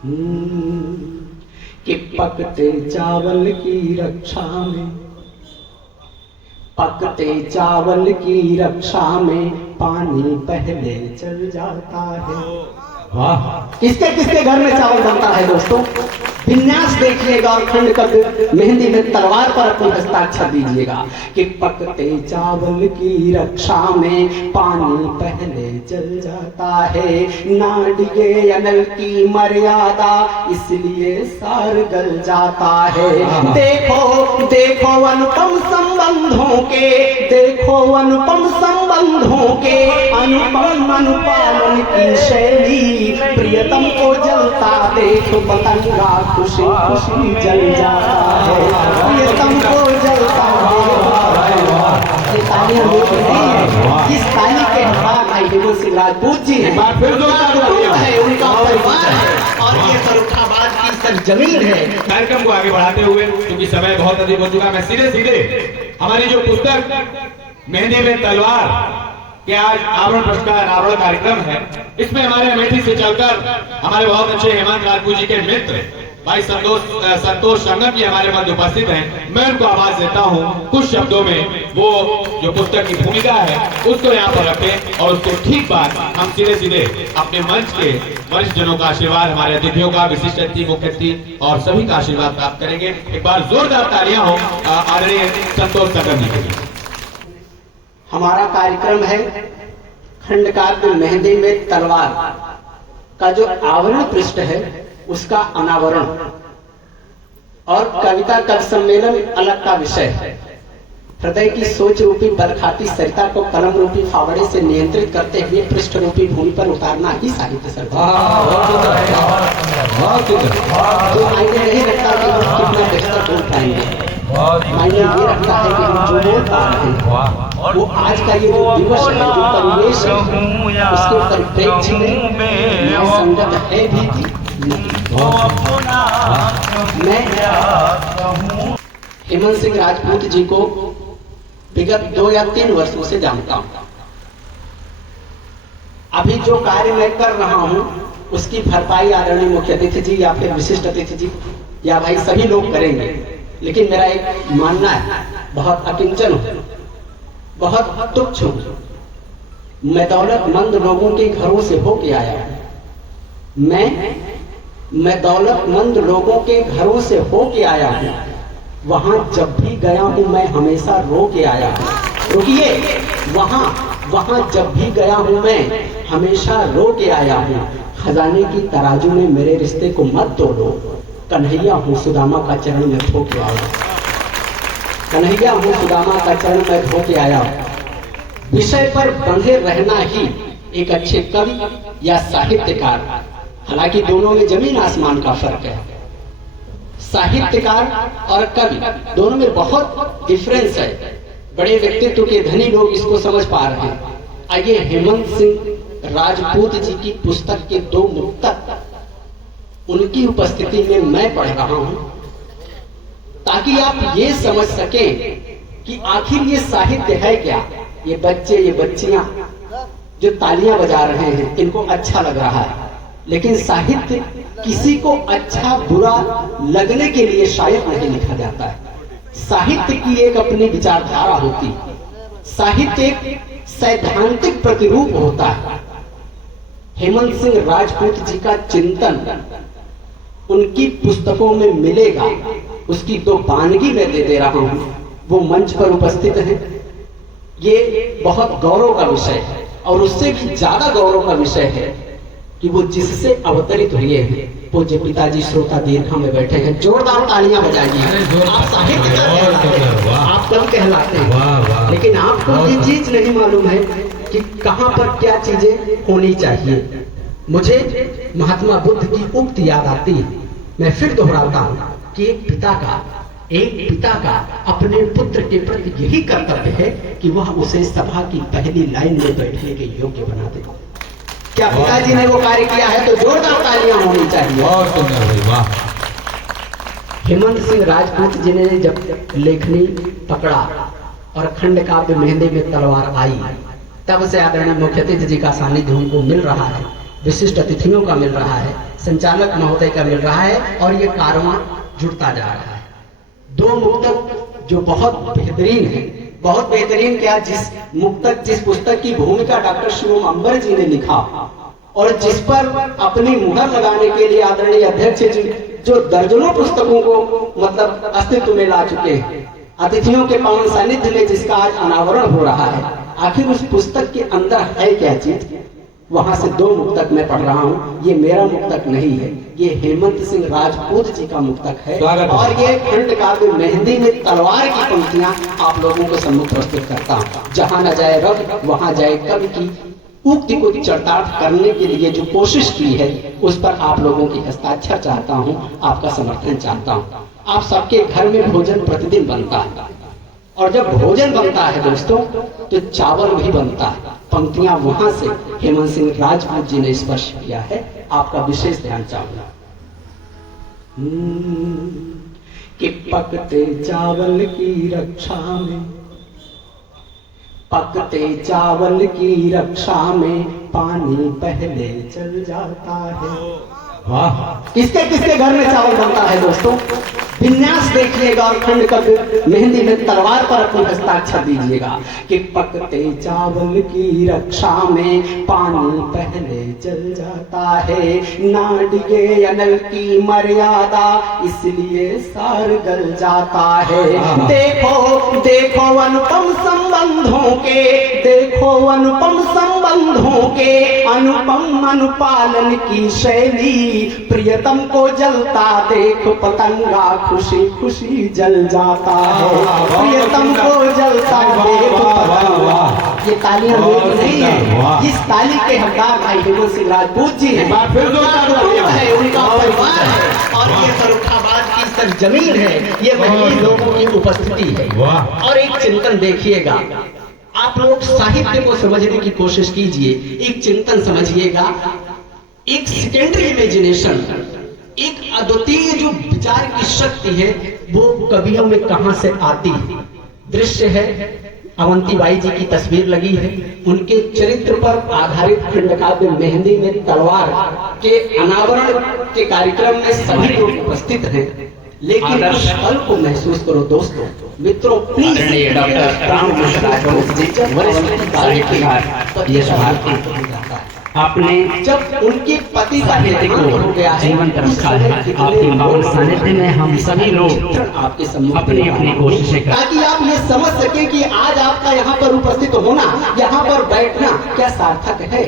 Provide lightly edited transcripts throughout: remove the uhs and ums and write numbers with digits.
कि पकते चावल की रक्षा में, पकते चावल की रक्षा में पानी पहले चल जाता है। वाह, किसके किसके घर में चावल बनता है दोस्तों? विन्यास देखिएगा और खंड कब मेहंदी में तलवार पर अपना हस्ताक्षर दीजिएगा कि पकते चावल की रक्षा में पानी पहले जल जाता है। ना डिगे अनल की मर्यादा इसलिए सार गल जाता है। देखो देखो अनुपम संबंधों के, देखो अनुपम संबंधों के अनुपम अनुपालन की शैली। प्रियतम को जलता देख पतंगा खुशी खुशी जल जाता है। प्रियतम को जलता इस ताली के बाद हेमंत सिंह राजपूत जी हैं, उनका परिवार है और ये फर्रुखाबाद की सरजमीन है। कार्यक्रम को आगे बढ़ाते हुए क्योंकि समय बहुत अधिक हो चुका, मैं सीधे सीधे हमारी जो पुस्तक मेहंदी में तलवार कि आज आवरण पुरस्कार आवरण कार्यक्रम है, इसमें हमारे अमेठी से चलकर हमारे बहुत अच्छे हेमंत राजपूत जी के मित्र भाई संतोष संगम जी हमारे मध्य उपस्थित हैं। मैं उनको आवाज देता हूं कुछ शब्दों में, वो जो पुस्तक की भूमिका है उसको यहाँ पर रखें और उसको ठीक बाद हम सीधे सीधे अपने मंच के वरिष्ठ जनों का आशीर्वाद, हमारे अतिथियों का, विशिष्ट अतिथि, मुख्य अतिथि और सभी का आशीर्वाद प्राप्त करेंगे। एक बार जोरदार तालियां हो आदरणीय संतोष संगम जी के लिए। हमारा कार्यक्रम है खंडकाव्य मेहंदी में तलवार का जो आवरण पृष्ठ है उसका अनावरण और कविता कवि सम्मेलन अलग का विषय है। हृदय की सोच रूपी बलखाती सरिता को कलम रूपी फावड़े से नियंत्रित करते हुए पृष्ठ रूपी भूमि पर उतारना ही साहित्य सर्जन। तो मायने नहीं रखता कि हम कितना बेहतर बोल पाएंगे, मायने ये रखता है कि हम जो बोल पा रहे हैं वो आज का ये जो दिवस है, जो परिवेश है, उसके परिप्रेक्ष्य में संगत है भी मैं हेमंत सिंह राजपूत जी को विगत 2 या 3 वर्षों से जानता हूं। अभी जो कार्य मैं कर रहा हूं उसकी भरपाई आदरणीय मुख्य अतिथि जी या फिर विशिष्ट अतिथि जी या भाई सभी लोग करेंगे, लेकिन मेरा एक मानना है, बहुत अकिंचन हूं, बहुत तुच्छ हूं। मैं दौलतमंद लोगों के घरों से होके आया हूं। मैं दौलतमंद लोगों के घरों से होके आया हूं। वहां जब भी गया हूं मैं हमेशा रो के आया हूं। रुकिए, वहां जब भी गया हूं मैं हमेशा रो के आया हूं। खजाने की तराजू में मेरे रिश्ते को मत तोड़ो। कन्हैया हूं सुदामा का चरण में धो के आया। कन्हैया हूं सुदामा का चरण में धो के आया। विषय पर बंधे रहना ही एक अच्छे कवि या साहित्यकार, हालांकि दोनों में जमीन आसमान का फर्क है। साहित्यकार और कवि दोनों में बहुत डिफरेंस है। बड़े व्यक्तित्व के धनी लोग इसको समझ पा रहे हैं। आइए हेमंत सिंह राजपूत जी की पुस्तक के 2 मुक्तक उनकी उपस्थिति में मैं पढ़ रहा हूं ताकि आप ये समझ सकें कि आखिर ये साहित्य है क्या। ये बच्चे, ये बच्चियां जो तालियां बजा रहे हैं इनको अच्छा लग रहा है, लेकिन साहित्य किसी को अच्छा बुरा लगने के लिए शायद नहीं लिखा जाता है। साहित्य की एक अपनी विचारधारा होती, साहित्य एक सैद्धांतिक प्रतिरूप होता है। हेमंत सिंह राजपूत जी का चिंतन उनकी पुस्तकों में मिलेगा, उसकी 2 वानगी मैं दे रहा हूं। वो मंच पर उपस्थित है। ये बहुत गौरव का विषय है और उससे भी ज्यादा गौरव का विषय है कि वो जिससे अवतरित हुए हैं पूज्य पिताजी श्रोता दीर्घा में बैठे हैं। जोरदार तालियां बजाइए। आप साहित्यकार कहलाते हैं, आप कम कहलाते हैं, लेकिन आपको ये चीज नहीं मालूम है कि कहां पर क्या चीजें होनी चाहिए। मुझे महात्मा बुद्ध की उक्ति याद आती है। मैं फिर दोहराता हूं कि एक पिता का अपने पुत्र के प्रति यही कर्तव्य है कि वह उसे सभा की पहली लाइन में बैठने के योग्य बना दे। क्या पिताजी ने वो कार्य किया है? तो जोरदार तालियां होनी चाहिए। और सुंदर भाई, वाह। हेमंत सिंह राजपूत जी ने जब लेखनी पकड़ा और खंडकाव्य मेहंदी में तलवार आई, तब से आदरणीय मुख्य अतिथि जी का सानिध्य उनको मिल रहा है, विशिष्ट अतिथियों का मिल रहा है। संचालक महोदय का मिल रहा है और ये कारवां जुड़ता जा रहा है। दो मुक्तक जो बहुत बेहतरीन है, बहुत बेहतरीन क्या, जिस पुस्तक की भूमिका डॉक्टर शिवम अंबर जी ने लिखा और जिस पर अपनी मुहर लगाने के लिए आदरणीय अध्यक्ष जी जो दर्जनों पुस्तकों को मतलब अस्तित्व में ला चुके हैं, अतिथियों के पावन सानिध्य में जिसका आज अनावरण हो रहा है, आखिर उस पुस्तक के अंदर है क्या चीज। वहां से दो मुक्तक मैं पढ़ रहा हूँ। ये मेरा मुक्तक नहीं है, ये हेमंत सिंह राजपूत जी का मुक्तक है और ये खंड काव्य मेहंदी में तलवार की पंक्तियां आप लोगों को सम्मुख प्रस्तुत करता हूँ। जहां न जाए रब वहां जाए कवि की उक्ति को चरितार्थ करने के लिए जो कोशिश की है उस पर आप लोगों की हस्ताक्षर चाहता हूँ, आपका समर्थन चाहता हूँ। आप सबके घर में भोजन प्रतिदिन बनता है और जब भोजन बनता है दोस्तों तो चावल भी बनता है। पंक्तियां वहां से हेमंत सिंह राजपूत जी ने स्पर्श किया है, आपका विशेष ध्यान चाहूंगा। कि पकते चावल की रक्षा में, पकते चावल की रक्षा में पानी पहले चल जाता है। वाह, किसके किसके घर में चावल बनता है दोस्तों? विन्यास देखिएगा और खंड काव्य मेहंदी में तलवार पर अपनी हस्ताक्षर दीजिएगा कि पकते चावल की रक्षा में पानी पहले चल जाता है, ना डिगे अनल की मर्यादा इसलिए सार गल जाता है। देखो देखो अनुपम संबंधों के, देखो अनुपम संबंधों के अनुपम अनुपालन की शैली, प्रियतम को जलता देख पतंगा खुशी खुशी जल जाता है, प्रियतम को जलता देख पतंगा। ये तालियां मेरी नहीं है, इस ताली के हकदार भाई हेमंत सिंह राजपूत जी हैं, है उनका परिवार है और ये फर्रुखाबाद की सरजमीन है, ये वही लोगों की उपस्थिति है। और एक चिंतन देखिएगा, आप लोग साहित्य को समझने की कोशिश कीजिए, एक चिंतन समझिएगा। एक सेकेंडरी इमेजिनेशन, एक अद्वितीय जो विचार की शक्ति है वो कवियों में कहां से आती है। दृश्य है, अवंतीबाई जी की तस्वीर लगी है, उनके चरित्र पर आधारित खंडकाव्य मेहंदी में तलवार के अनावरण के कार्यक्रम में सभी लोग उपस्थित हैं, लेकिन उस पल को महसूस करो दोस्तों, मित्रों, प्लीज। आपने जब उनके पति का देहांत हो गया है, जीवन रखा है, आपके पावन सानिध्य में हम सभी लोग आपके सम्मुख अपनी अपनी कोशिशें कर, ताकि आप ये समझ सके कि आज आपका यहाँ पर उपस्थित होना, यहाँ पर बैठना क्या सार्थक है।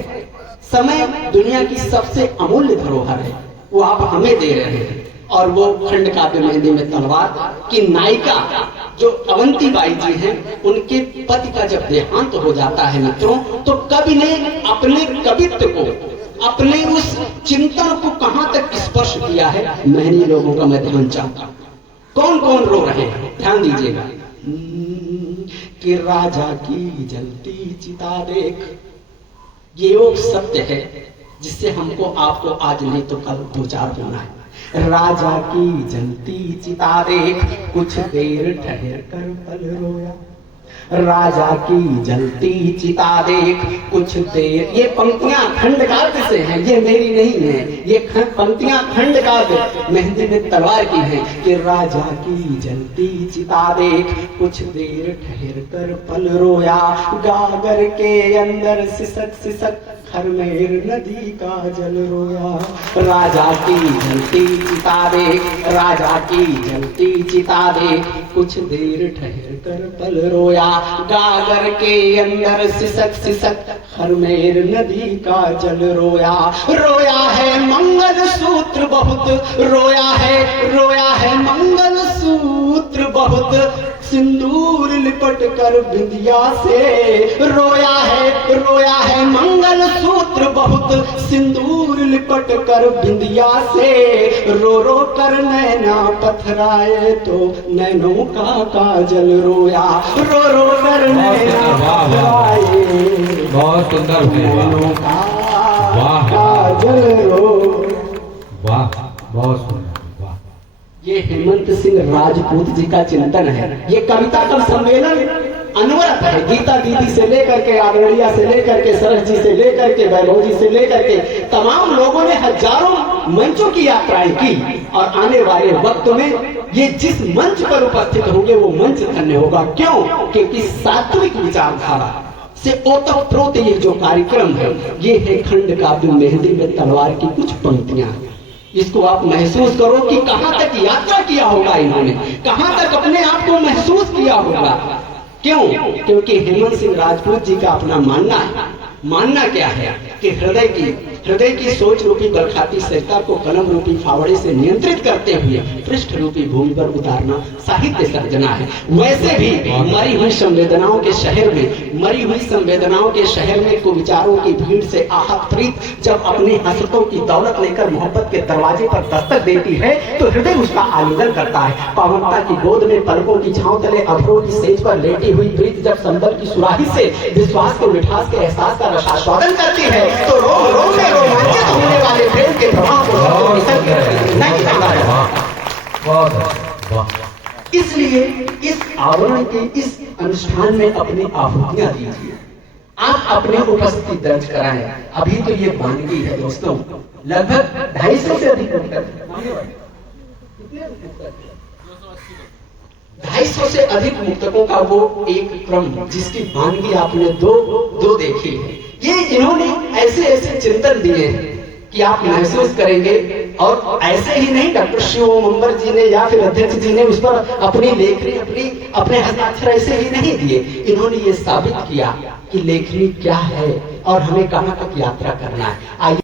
समय दुनिया की सबसे अमूल्य धरोहर है, वो आप हमें दे रहे हैं। और वो खंड काव्य मेहंदी में तलवार की नायिका जो अवंतीबाई जी हैं, उनके पति का जब देहांत हो जाता है मित्रों, तो कवि ने अपने कवित्व को, अपने उस चिंतन को कहां तक स्पर्श किया है, मेहनी लोगों का मैं ध्यान चाहता हूं। कौन कौन रो रहे हैं, ध्यान दीजिएगा। कि राजा की जलती चिता देख, ये वो सत्य है जिससे हमको आपको आज नहीं तो कल दो चार होना है। राजा की जलती चिता देख कुछ देर ठहर कर पल रोया, राजा की जलती चिता देख कुछ देर। ये पंक्तियां खंड काव्य से हैं, ये मेरी नहीं है, ये पंक्तियां खंड काव्य मेहंदी में तलवार की हैं। कि राजा की जलती चिता देख कुछ देर ठहर कर पल रोया, गागर के अंदर सिसक सिसक खरमेर नदी का जल रोया। राजा की जलती चिता देख, राजा की जलती चिता देख कुछ देर ठहर कर पल रोया, गागर के अंदर सिसक सिसक खरमेर नदी का जल रोया। रोया है मंगल सूत्र बहुत, रोया है मंगल सूत्र बहुत, सिंदूर लिपट कर बिंदिया से। रोया है मंगल सूत्र बहुत, सिंदूर लिपट कर बिंदिया से। रो रो कर नैना पथराए तो नैनों का काजल रोया, रो रो कर नैना पथराए बहुत सुंदर, नैनों का काजल रो। वाह, बहुत सुंदर। ये हेमंत सिंह राजपूत जी का चिंतन है। ये कविता का सम्मेलन अनवरत है, गीता दीदी से लेकर के, आदरणीय से लेकर के, सरस जी से लेकर के, वैभव जी से लेकर के तमाम लोगों ने हजारों मंचों की यात्राएं की और आने वाले वक्त में ये जिस मंच पर उपस्थित होंगे वो मंच धन्य होगा। क्यों? क्योंकि सात्विक विचारधारा से ओतप्रोत ये जो कार्यक्रम है ये है खंड काव्य मेहंदी में तलवार की कुछ पंक्तियां। इसको आप महसूस करो कि कहां तक यात्रा किया होगा इन्होंने, कहां तक अपने आप को महसूस किया होगा। क्यों? क्योंकि हेमंत सिंह राजपूत जी का अपना मानना है। मानना क्या है कि हृदय की सोच रूपी बरखाती सरिता को कलम रूपी फावड़े से नियंत्रित करते हुए पृष्ठ रूपी भूमि पर उतारना साहित्य सर्जना है। वैसे भी मरी हुई संवेदनाओं के शहर में कुविचारों की भीड़ से आहत प्रीत जब अपनी हसरतों की दौलत लेकर मोहब्बत के दरवाजे पर दस्तक देती है तो हृदय उसका आलिंगन करता है। पावनता की गोद में पलकों की छांव तले अभ्रों की सेज पर लेटी हुई प्रीत जब संबल की सुराही से विश्वास को मिठास के एहसास का रसास्वादन करती है तो रोम रोम में रोमांचित होने वाले प्रेम के प्रवाह को नहीं जाना। इसलिए इस आवरण के इस अनुष्ठान में अपनी आहुतियां दीजिए, आप अपने उपस्थिति दर्ज कराएं। अभी तो ये वानगी है दोस्तों, लगभग 250 से अधिक 250 से अधिक मुक्तकों का वो एक क्रम जिसकी वानगी आपने दो देखी है। ये इन्होंने ऐसे ऐसे चिंतन दिए हैं कि आप महसूस करेंगे। और ऐसे ही नहीं, डॉक्टर शिव मंबर जी ने या फिर अध्यक्ष जी ने उस पर अपनी लेखनी अपने हस्ताक्षर ऐसे ही नहीं दिए। इन्होंने ये साबित किया कि लेखनी क्या है और हमें कहां तक यात्रा करना है।